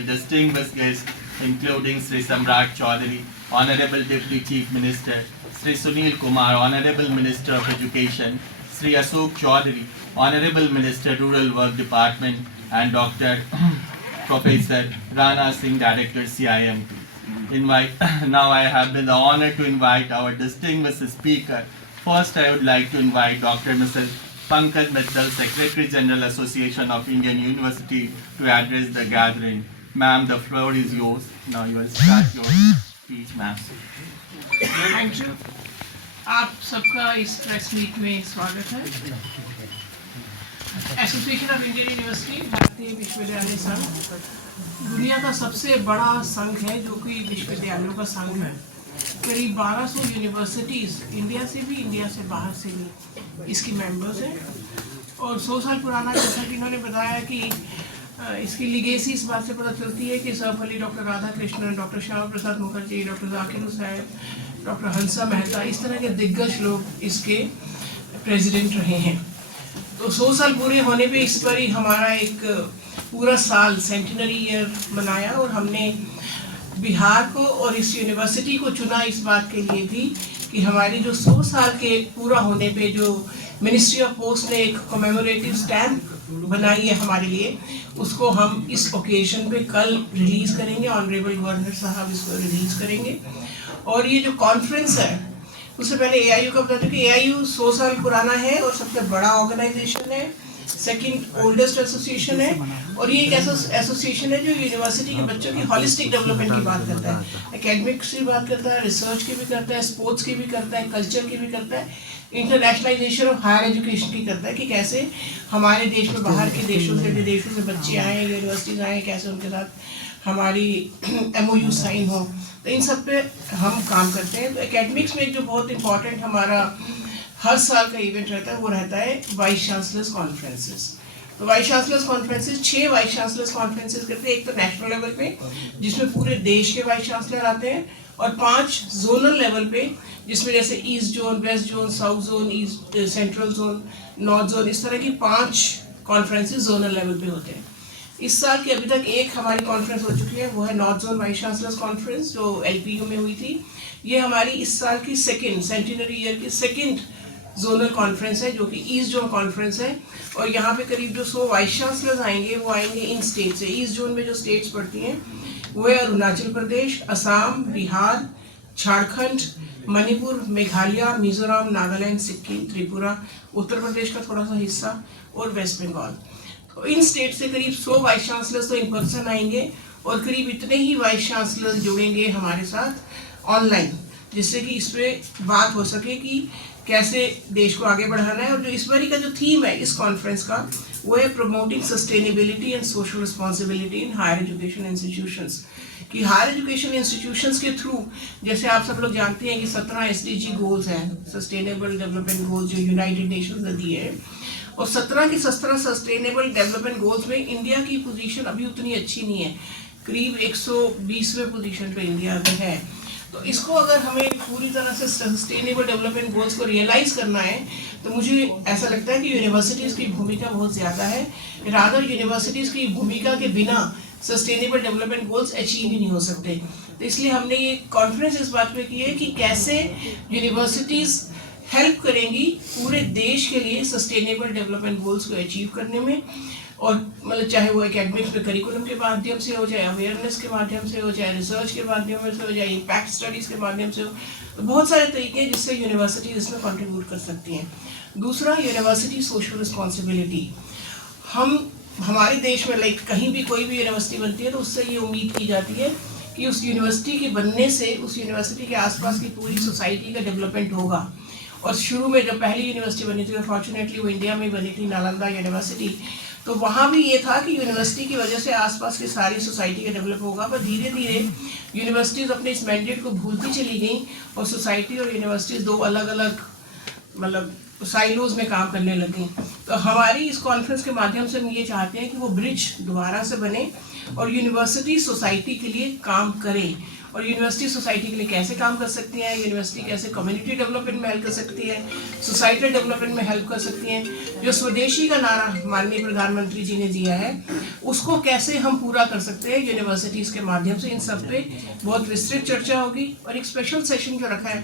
our distinguished guests, including Sri Samrat Chaudhary, Honorable Deputy Chief Minister, Sri Sunil Kumar, Honorable Minister of Education, Sri Ashok Chaudhary, Honorable Minister, Rural Work Department, and Dr. Professor Rana Singh, Director, CIMT. Now I have the honor to invite our distinguished speaker. First, I would like to invite Dr. Mr. Pankaj Mittal, Secretary General, Association of Indian University, to address the gathering. Ma'am, the floor is yours. Now you will start your speech, ma'am. Thank you. आप सबका इस press meet में स्वागत है। Association of Indian university भारतीय विश्वविद्यालय संघ दुनिया का सबसे बड़ा संघ है जो कि विश्वविद्यालयों का संघ है। करीब 1200 यूनिवर्सिटीज़ इंडिया से भी, इंडिया से बाहर से भी इसकी मेंबर्स हैं। और 100 साल पुराना, जैसा कि इन्होंने बताया कि इसकी लिगेसी इस बात से पता चलती है कि Sarvepalli doctor Radha Krishnan, doctor Shyama Prasad Mukherjee, doctor Zakir Hussain, doctor Hansa Mehta, इस तरह के दिग्गज लोग इसके प्रेसिडेंट रहे हैं। तो 100 साल पूरे होने पे इस पर ही हमारा एक पूरा साल सेंटिनरी ईयर मनाया और हमने बिहार को और इस यूनिवर्सिटी को चुना इस बात के लिए भी कि हमारी जो 100 साल के पूरा होने पे जो मिनिस्ट्री ऑफ पोस्ट ने एक कमेमोरेटिव स्टैम्प बनाई है हमारे लिए, उसको हम इस ओकेजन पे कल रिलीज़ करेंगे। ऑनरेबल गवर्नर साहब इसको रिलीज़ करेंगे। और ये जो कॉन्फ्रेंस है, उससे पहले AIU का बता दूं कि AIU 100 साल पुराना है और सबसे बड़ा ऑर्गेनाइजेशन है, सेकंड ओल्डेस्ट एसोसिएशन है। और ये एक एसोसिएशन है जो यूनिवर्सिटी के बच्चों की हॉलिस्टिक डेवलपमेंट की बात करता है, एकेडमिक्स की बात करता है, रिसर्च की भी करता है, स्पोर्ट्स की भी करता है, कल्चर की भी करता है, इंटरनेशनलाइजेशन ऑफ हायर एजुकेशन की करता है कि कैसे हमारे देश में बाहर के देशों से, विदेशों से बच्चे आए, यूनिवर्सिटीज़ आए, कैसे उनके साथ हमारी MOU साइन हो। तो इन सब पे हम काम करते हैं। तो एकेडमिक्स में एक जो बहुत इंपॉर्टेंट हमारा हर साल का इवेंट रहता है वो रहता है वाइस चांसलर्स कॉन्फ्रेंसेस। तो vice chancellors conferences 6 vice chancellors conferences करते हैं। एक तो नेशनल लेवल पे जिसमें पूरे देश के वाइस चांसलर आते हैं, और 5 जोनल लेवल पे जिसमें जैसे east zone, west zone, south zone, east central zone, north zone, इस तरह की 5 कॉन्फ्रेंसेस जोनल लेवल पे होते हैं। इस साल की अभी तक एक हमारी कॉन्फ्रेंस हो चुकी है, वो है north zone vice chancellors conference जो LPU में हुई थी। ये हमारी इस साल की सेकेंड सेंटिनरी ईयर की सेकेंड जोनल कॉन्फ्रेंस है जो कि ईस्ट जोन कॉन्फ्रेंस है। और यहाँ पे करीब जो 100 वाइस चांसलर्स आएंगे वो आएंगे इन स्टेट से। ईस्ट जोन में जो स्टेट्स पड़ती हैं वो है अरुणाचल प्रदेश, असम, बिहार, झारखंड, मणिपुर, मेघालय, मिजोरम, नागालैंड, सिक्किम, त्रिपुरा, उत्तर प्रदेश का थोड़ा सा हिस्सा और वेस्ट बंगाल। तो इन स्टेट से करीब 100 वाइस चांसलर्स तो इन पर्सन आएंगे और करीब इतने ही वाइस चांसलर्स जुड़ेंगे हमारे साथ ऑनलाइन, जिससे कि इस पर बात हो सके कि कैसे देश को आगे बढ़ाना है। और जो इस बारी का जो थीम है इस कॉन्फ्रेंस का वो है promoting sustainability and social responsibility in higher education institutions. कि हायर एजुकेशन इंस्टीट्यूशंस के थ्रू, जैसे आप सब लोग जानते हैं कि 17 SDG गोल्स हैं, सस्टेनेबल डेवलपमेंट गोल्स जो यूनाइटेड नेशंस ने दिए हैं, और 17 की 17 सस्टेनेबल डेवलपमेंट गोल्स में इंडिया की पोजीशन अभी उतनी अच्छी नहीं है, करीब 120वें पोजीशन पे इंडिया अभी है। तो इसको अगर हमें पूरी तरह से सस्टेनेबल डेवलपमेंट गोल्स को रियलाइज़ करना है तो मुझे ऐसा लगता है कि यूनिवर्सिटीज़ की भूमिका बहुत ज़्यादा है। रादर यूनिवर्सिटीज़ की भूमिका के बिना सस्टेनेबल डेवलपमेंट गोल्स अचीव ही नहीं हो सकते। तो इसलिए हमने ये कॉन्फ्रेंस इस बात पे की है कि कैसे यूनिवर्सिटीज़ हेल्प करेंगी पूरे देश के लिए सस्टेनेबल डेवलपमेंट गोल्स को अचीव करने में। और मतलब चाहे वो एकेडमिक्स में करिकुलम के माध्यम से हो, चाहे अवेयरनेस के माध्यम से हो, चाहे रिसर्च के माध्यम से हो, चाहे इम्पैक्ट स्टडीज़ के माध्यम से हो, तो बहुत सारे तरीके हैं जिससे यूनिवर्सिटी इसमें कंट्रीब्यूट कर सकती हैं। दूसरा, यूनिवर्सिटी सोशल रिस्पॉन्सिबिलिटी। हमारे देश में लाइक कहीं भी कोई भी यूनिवर्सिटी बनती है तो उससे ये उम्मीद की जाती है कि उस यूनिवर्सिटी के बनने से उस यूनिवर्सिटी के आसपास की पूरी सोसाइटी का डेवलपमेंट होगा। और शुरू में जब पहली यूनिवर्सिटी बनी थी, फॉर्चुनेटली वो इंडिया में बनी थी, नालंदा यूनिवर्सिटी, तो वहाँ भी ये था कि यूनिवर्सिटी की वजह से आसपास की सारी सोसाइटी का डेवलप होगा। पर धीरे धीरे यूनिवर्सिटीज़ अपने इस मैंडेट को भूलती चली गई और सोसाइटी और यूनिवर्सिटीज़ 2 अलग अलग मतलब साइलोज में काम करने लगी। तो हमारी इस कॉन्फ्रेंस के माध्यम से हम ये चाहते हैं कि वो ब्रिज दोबारा से बने और यूनिवर्सिटी सोसाइटी के लिए काम करे और यूनिवर्सिटी सोसाइटी के लिए कैसे काम कर सकती है, यूनिवर्सिटी कैसे कम्युनिटी डेवलपमेंट में हेल्प कर सकती है, सोसाइटल डेवलपमेंट में हेल्प कर सकती है। जो स्वदेशी का नारा माननीय प्रधानमंत्री जी ने दिया है उसको कैसे हम पूरा कर सकते हैं यूनिवर्सिटीज़ के माध्यम से, इन सब पे बहुत विस्तृत चर्चा होगी। और एक स्पेशल सेशन जो रखा है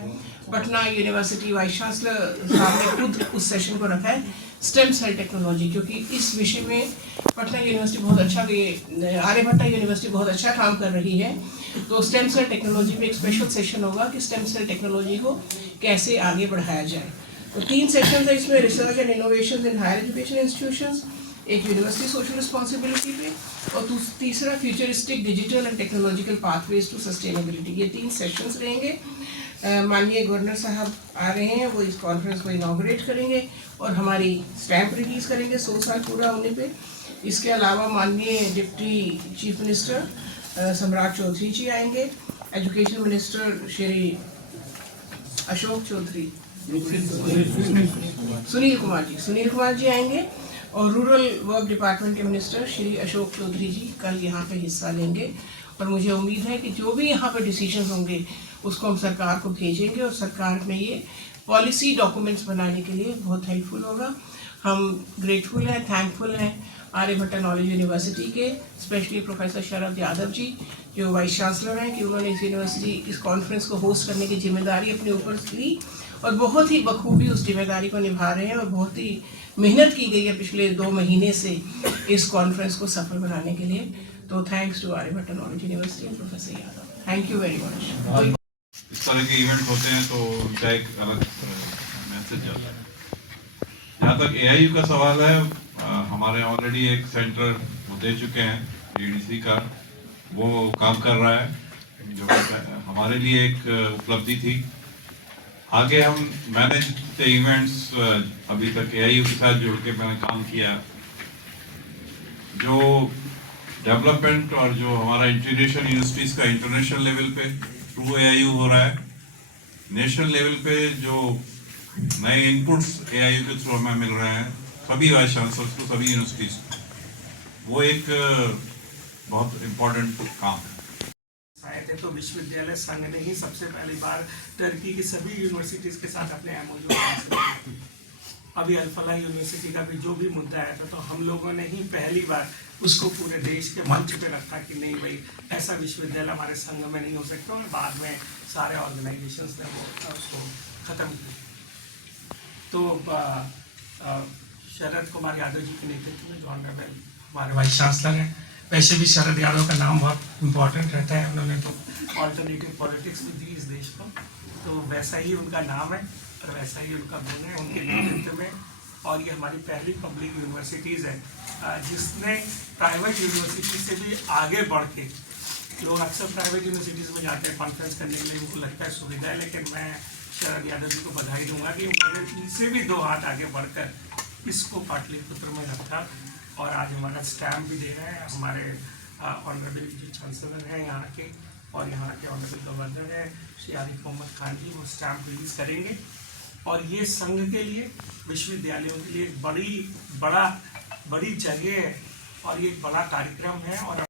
पटना यूनिवर्सिटी वाइस चांसलर साहब ने खुद उस सेशन को रखा है स्टेम सेल टेक्नोलॉजी, क्योंकि इस विषय में पटना यूनिवर्सिटी बहुत अच्छा, आर्यभट्टा यूनिवर्सिटी बहुत अच्छा काम कर रही है। तो स्टेम सेल टेक्नोलॉजी पे एक स्पेशल सेशन होगा कि स्टेम सेल टेक्नोलॉजी को कैसे आगे बढ़ाया जाए। तो 3 सेशन है इसमें, research and innovation in higher education institutions, एक यूनिवर्सिटी सोशल रिस्पॉन्सिबिलिटी पे, और तीसरा futuristic digital and technological pathways to sustainability. ये 3 सेशंस रहेंगे। माननीय गवर्नर साहब आ रहे हैं, वो इस कॉन्फ्रेंस को इनॉग्रेट करेंगे और हमारी स्टैंप रिलीज़ करेंगे 100 साल पूरा होने पे। इसके अलावा माननीय डिप्टी चीफ मिनिस्टर सम्राट चौधरी जी आएंगे, एजुकेशन मिनिस्टर श्री अशोक चौधरी, सुनील कुमार जी आएंगे, और रूरल वर्क डिपार्टमेंट के मिनिस्टर श्री अशोक चौधरी जी कल यहाँ पे हिस्सा लेंगे। और मुझे उम्मीद है कि जो भी यहाँ पे डिसीजंस होंगे उसको हम सरकार को भेजेंगे और सरकार में ये पॉलिसी डॉक्यूमेंट्स बनाने के लिए बहुत हेल्पफुल होगा। हम ग्रेटफुल हैं, थैंकफुल हैं आर्यभट्टा नॉलेज यूनिवर्सिटी के, स्पेशली प्रोफेसर शरद यादव जी जो वाइस चांसलर हैं, कि उन्होंने इस यूनिवर्सिटी इस कॉन्फ्रेंस को होस्ट करने की जिम्मेदारी अपने ऊपर ली और बहुत ही बखूबी उस जिम्मेदारी को निभा रहे हैं। और बहुत ही मेहनत की गई है पिछले 2 महीने से इस कॉन्फ्रेंस को सफल बनाने के लिए। तो thanks to Aryabhatta knowledge university and professor Yadav, thank you very much. इस तरह के इवेंट होते हैं तो उनका एक अलग मैसेज जाता है। जहाँ तक AIU का सवाल है, हमारे ऑलरेडी एक सेंटर दे चुके हैं ADC का, वो काम कर रहा है, जो हमारे लिए एक उपलब्धि थी। आगे हम मैनेज द इवेंट्स, अभी तक AIU के साथ जुड़ के मैंने काम किया। जो डेवलपमेंट और जो हमारा इंटीग्रेशन यूनिवर्सिटीज़ का इंटरनेशनल लेवल पे थ्रू AIU हो रहा है, नेशनल लेवल पे जो नए इनपुट्स AIU के थ्रू हमें मिल रहे हैं सभी वाइस चांसलर्स को, सभी यूनिवर्सिटीज़ को, वो एक बहुत इम्पोर्टेंट काम है। आए थे तो विश्वविद्यालय संघ ने ही सबसे पहली बार टर्की की सभी यूनिवर्सिटीज़ के साथ अपने MOU। अभी अल-फलाह यूनिवर्सिटी का भी जो भी मुद्दा आया था तो हम लोगों ने ही पहली बार उसको पूरे देश के मंच पे रखा कि नहीं भाई ऐसा विश्वविद्यालय हमारे संघ में नहीं हो सकता, और बाद में सारे ऑर्गेनाइजेशंस ने वो उसको ख़त्म किया। तो शरद कुमार यादव जी के नेतृत्व में जो ऑनरेबल हमारे वाइस चांसलर हैं, वैसे भी शरद यादव का नाम बहुत इम्पोर्टेंट रहता है, उन्होंने तो ऑल्टरनेटिव पॉलिटिक्स भी दी इस देश को, तो वैसा ही उनका नाम है और वैसा ही उनका गुण है उनके नेतृत्व में। और ये हमारी पहली पब्लिक यूनिवर्सिटीज़ है जिसने प्राइवेट यूनिवर्सिटी से भी आगे बढ़ के, लोग अक्सर प्राइवेट यूनिवर्सिटीज़ में जाते हैं कॉन्फ्रेंस करने के लिए, उनको लगता है सुविधा है, लेकिन मैं शरद यादव जी को बधाई दूंगा कि उन्होंने इनसे भी 2 हाथ आगे बढ़कर इसको पाटलिपुत्र में रखा और आज हमारा स्टैम्प भी दे रहे हैं। हमारे ऑनरेबल जो चांसलर हैं यहाँ के और यहाँ के ऑनरेबल गवर्नर हैं श्री आरिफ मोहम्मद खान जी, वो स्टैम्प रिलीज़ करेंगे। और ये संघ के लिए, विश्वविद्यालयों के लिए बड़ी जगह है और ये एक बड़ा कार्यक्रम है। और